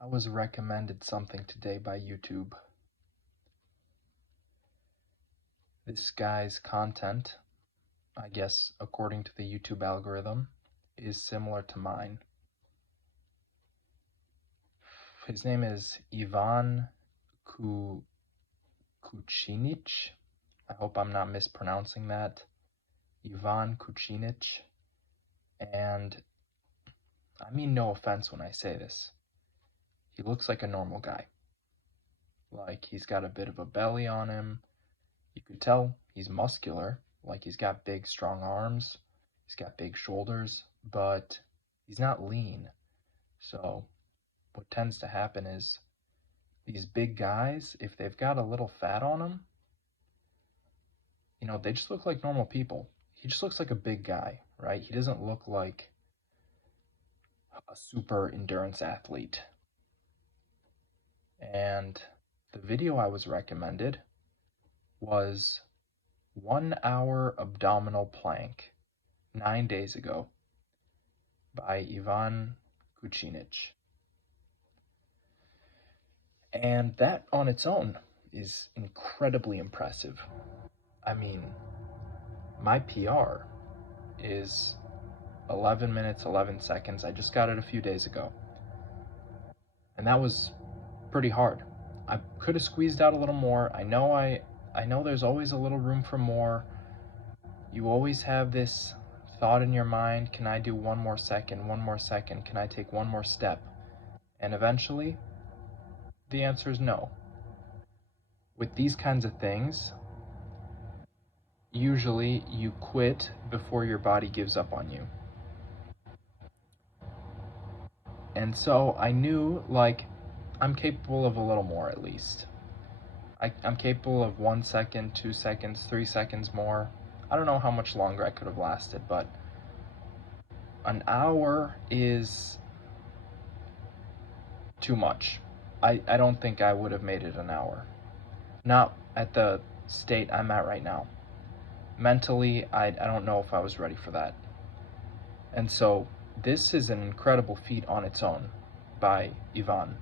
I was recommended something today by YouTube. This guy's content, I guess according to the YouTube algorithm, is similar to mine. His name is Ivan Kucinich. I hope I'm not mispronouncing that. Ivan Kucinich. And I mean no offense when I say this. He looks like a normal guy. Like he's got a bit of a belly on him. You could tell he's muscular, like he's got big, strong arms, he's got big shoulders, but he's not lean. So what tends to happen is these big guys, if they've got a little fat on them, they just look like normal people. He just looks like a big guy, right? He doesn't look like a super endurance athlete. And the video I was recommended was 1 hour abdominal plank 9 days ago by Ivan Kucinich. And that on its own is incredibly impressive. I mean, my PR is 11 minutes, 11 seconds. I just got it a few days ago. And that was pretty hard. I could have squeezed out a little more. I know there's always a little room for more. You always have this thought in your mind, can I do one more second, can I take one more step? And eventually, the answer is no. With these kinds of things, usually you quit before your body gives up on you. And so I knew, I'm capable of a little more at least. I'm capable of 1 second, 2 seconds, 3 seconds more. I don't know how much longer I could have lasted, but an hour is too much. I don't think I would have made it an hour. Not at the state I'm at right now. Mentally, I don't know if I was ready for that. And so this is an incredible feat on its own by Ivan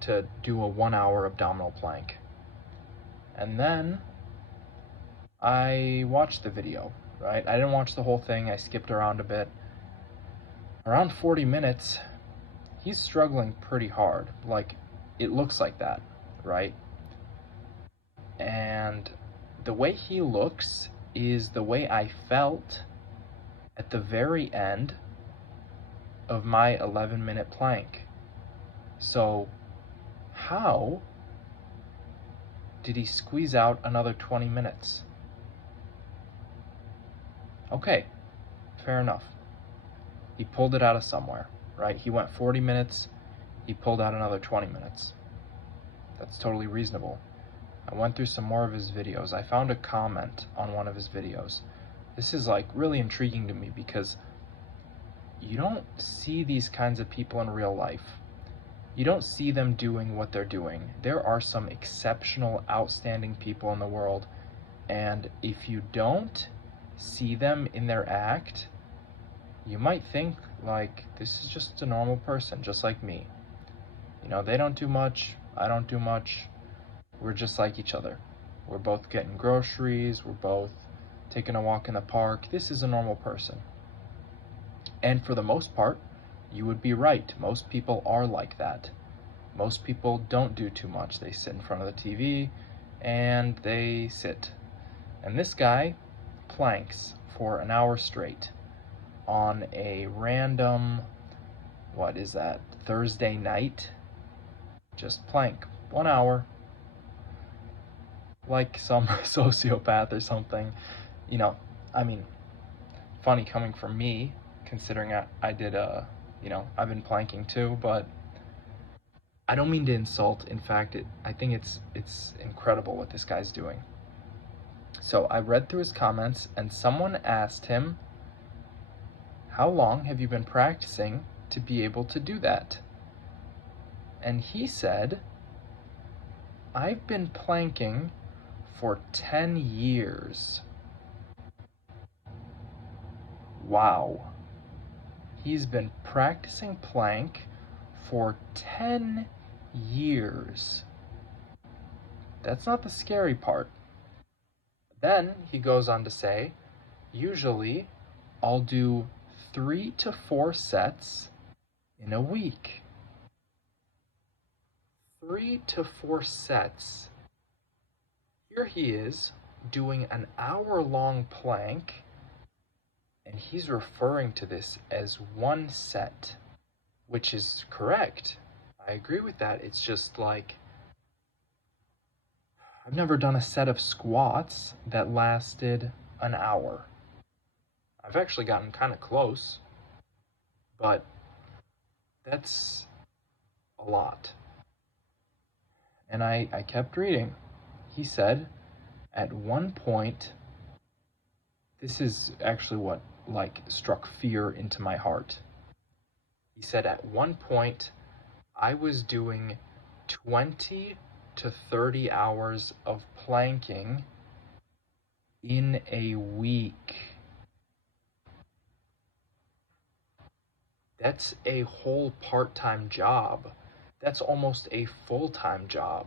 to do a 1 hour abdominal plank. And then I watched the video, right? I didn't watch the whole thing. I skipped around a bit. Around 40 minutes, he's struggling pretty hard. Like, it looks like that, right? And the way he looks is the way I felt at the very end of my 11-minute plank. So how did he squeeze out another 20 minutes? Okay, fair enough. He pulled it out of somewhere, right? He went 40 minutes, he pulled out another 20 minutes. That's totally reasonable. I went through some more of his videos. I found a comment on one of his videos. This is really intriguing to me because you don't see these kinds of people in real life. You don't see them doing what they're doing. There are some exceptional, outstanding people in the world, and if you don't see them in their act, you might think this is just a normal person, just like me. They don't do much, I don't do much. We're just like each other. We're both getting groceries, we're both taking a walk in the park. This is a normal person. And for the most part, you would be right. Most people are like that. Most people don't do too much. They sit in front of the TV and they sit. And this guy planks for an hour straight on a random, Thursday night? Just plank. 1 hour. Like some sociopath or something. Funny coming from me, considering I did I've been planking too, but I don't mean to insult. In fact, I think it's incredible what this guy's doing. So I read through his comments, and someone asked him, how long have you been practicing to be able to do that? And he said, I've been planking for 10 years. Wow. He's been practicing plank for 10 years. That's not the scary part. Then he goes on to say, usually I'll do 3 to 4 sets in a week. 3 to 4 sets. Here he is doing an hour-long plank, and he's referring to this as one set, which is correct. I agree with that. It's just like, I've never done a set of squats that lasted an hour. I've actually gotten kind of close, but that's a lot. And I kept reading. He said, at one point, this is actually what struck fear into my heart. He said, at one point, I was doing 20 to 30 hours of planking in a week. That's a whole part-time job. That's almost a full-time job.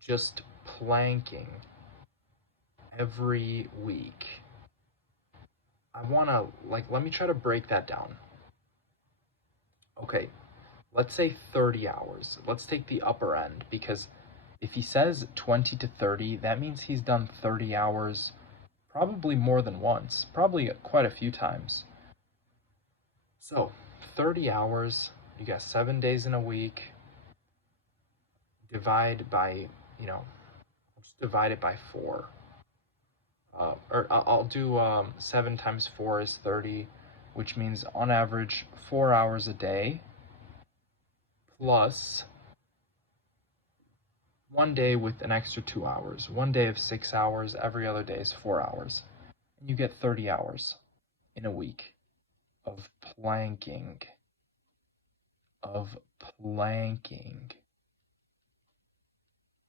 Just planking every week. Let me try to break that down. Okay, let's say 30 hours. Let's take the upper end, because if he says 20 to 30, that means he's done 30 hours probably more than once, probably quite a few times. So 30 hours, you got 7 days in a week. Divide by, just divide it by 4. Or I'll do 7 times 4 is 30, which means on average 4 hours a day, plus 1 day with an extra 2 hours. 1 day of 6 hours, every other day is 4 hours. And you get 30 hours in a week of planking.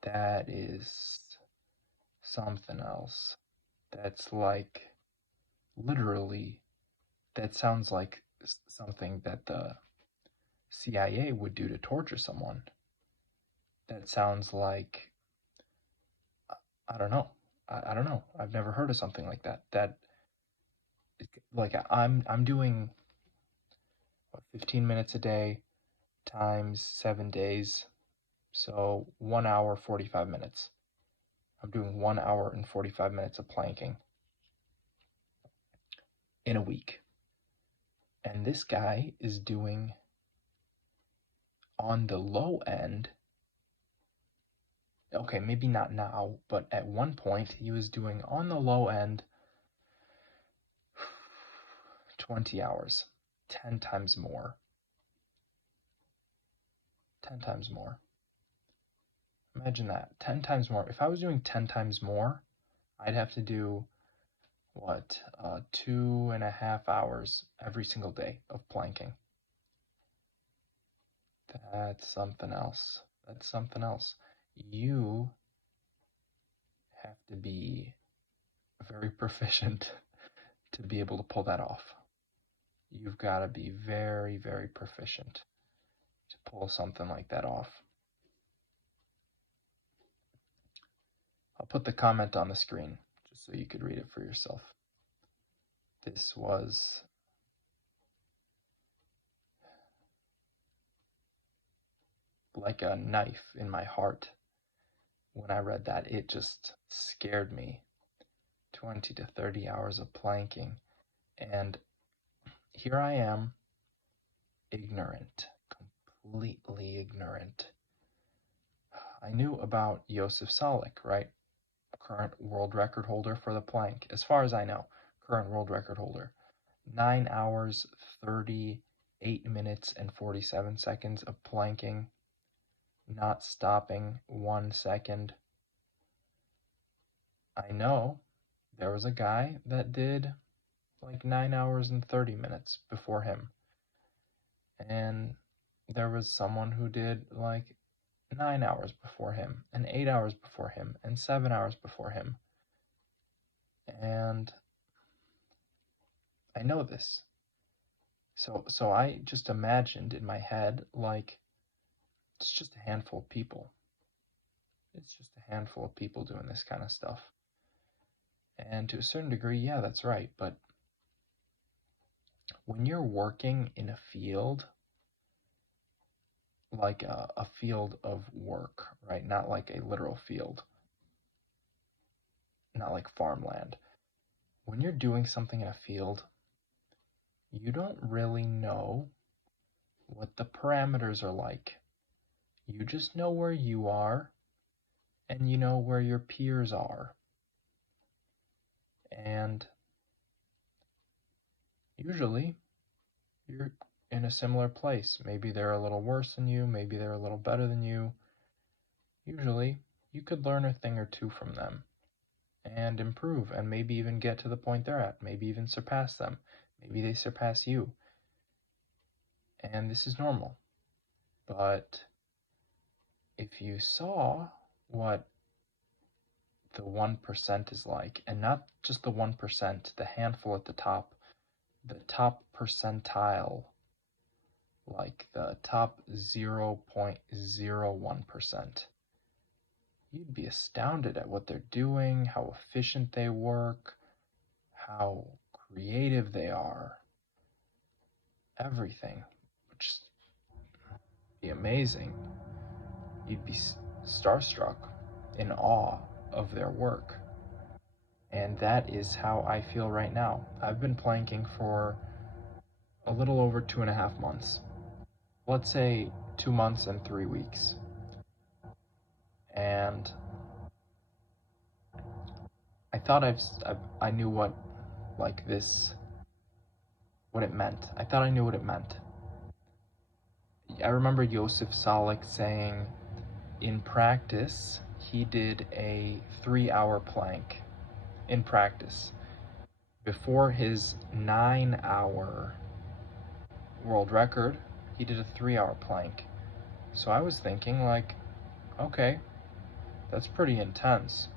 That is something else. That's like, literally, that sounds like something that the CIA would do to torture someone. That sounds like, I don't know. I don't know. I've never heard of something like that. Like, I'm doing 15 minutes a day times 7 days, so 1 hour 45 minutes. I'm doing 1 hour and 45 minutes of planking in a week. And this guy is doing, on the low end, okay, maybe not now, but at one point he was doing, on the low end, 20 hours, 10 times more. 10 times more. Imagine that, 10 times more. If I was doing 10 times more, I'd have to do, 2.5 hours every single day of planking. That's something else. That's something else. You have to be very proficient to be able to pull that off. You've got to be very, very proficient to pull something like that off. I'll put the comment on the screen just so you could read it for yourself. This was like a knife in my heart. When I read that, it just scared me. 20 to 30 hours of planking. And here I am, ignorant, completely ignorant. I knew about Josef Salek, right? Current world record holder for the plank. As far as I know, current world record holder. 9 hours, 38 minutes, and 47 seconds of planking, not stopping 1 second. I know there was a guy that did like 9 hours and 30 minutes before him. And there was someone who did like 9 hours before him, and 8 hours before him, and 7 hours before him. And I know this. So I just imagined in my head, like, it's just a handful of people. It's just a handful of people doing this kind of stuff. And to a certain degree, yeah, that's right. But when you're working in a field, like a field of work, right? Not like a literal field, not like farmland. When you're doing something in a field, you don't really know what the parameters are like. You just know where you are and you know where your peers are. And usually you're in a similar place. Maybe they're a little worse than you, maybe they're a little better than you. Usually you could learn a thing or two from them and improve and maybe even get to the point they're at, maybe even surpass them. Maybe they surpass you. And this is normal. But if you saw what the 1% is like, and not just the 1%, the handful at the top percentile, like the top 0.01%, you'd be astounded at what they're doing, how efficient they work, how creative they are, everything, which be amazing. You'd be starstruck, in awe of their work. And that is how I feel right now. I've been planking for a little over 2.5 months. Let's say 2 months and 3 weeks. And I thought I knew what, like, this, what it meant. I thought I knew what it meant. I remember Josef Salik saying in practice he did a 3-hour plank in practice. Before his 9-hour world record, he did a 3-hour plank. So I was thinking, like, okay, that's pretty intense.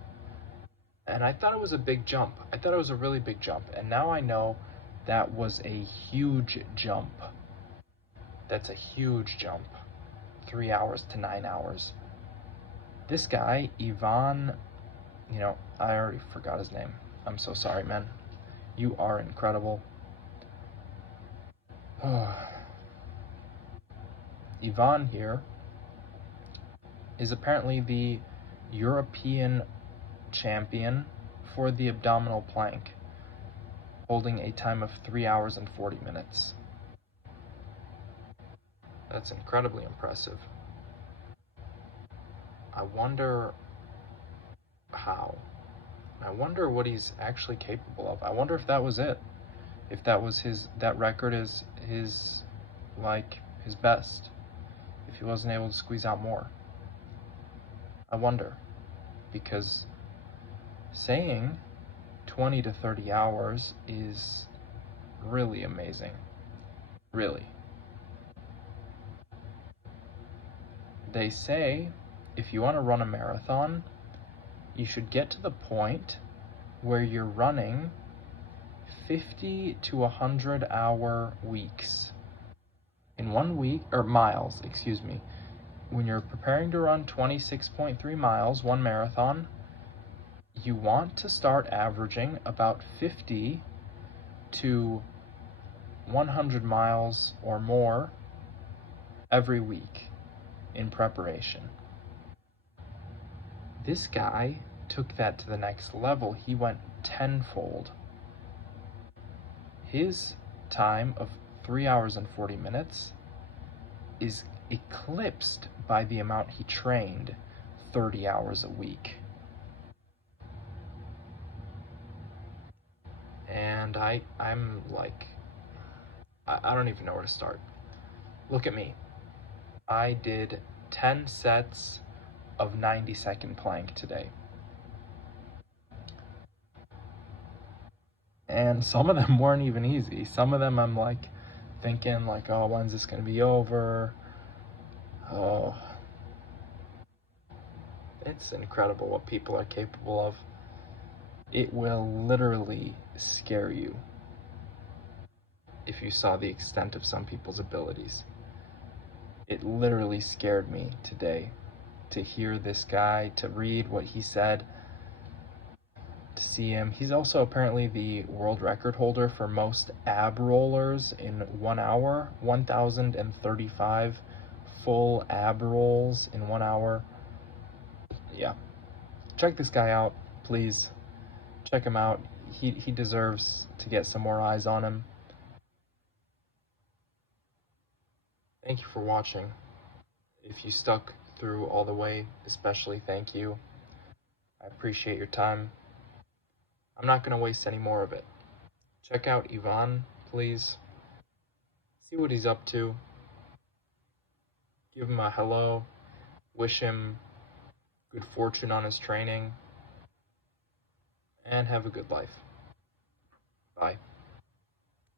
And I thought it was a big jump. I thought it was a really big jump. And now I know that was a huge jump. That's a huge jump. 3 hours to 9 hours. This guy, Ivan, I already forgot his name. I'm so sorry, man. You are incredible. Ivan here is apparently the European champion for the abdominal plank, holding a time of 3 hours and 40 minutes. That's incredibly impressive. I wonder how. I wonder what he's actually capable of. I wonder if that was it. If that was that record is his best. If he wasn't able to squeeze out more. I wonder. Because saying 20 to 30 hours is really amazing. Really. They say if you want to run a marathon, you should get to the point where you're running 50 to 100-hour weeks. In 1 week, or miles, excuse me. When you're preparing to run 26.3 miles, one marathon, you want to start averaging about 50 to 100 miles or more every week in preparation. This guy took that to the next level. He went tenfold. His time of 3 hours and 40 minutes is eclipsed by the amount he trained 30 hours a week. And I'm like, I don't even know where to start. Look at me. I did 10 sets of 90-second plank today. And some of them weren't even easy. Some of them I'm like thinking like, oh, when's this gonna be over? Oh, it's incredible what people are capable of. It will literally scare you. if you saw the extent of some people's abilities. It literally scared me today to hear this guy, to read what he said, to see him. He's also apparently the world record holder for most ab rollers in 1 hour, 1,035 full ab rolls in 1 hour. Yeah. Check this guy out, please. Check him out. He deserves to get some more eyes on him. Thank you for watching. If you stuck through all the way, especially thank you. I appreciate your time. I'm not going to waste any more of it. Check out Ivan, please. See what he's up to. Give him a hello. Wish him good fortune on his training. And have a good life. Bye.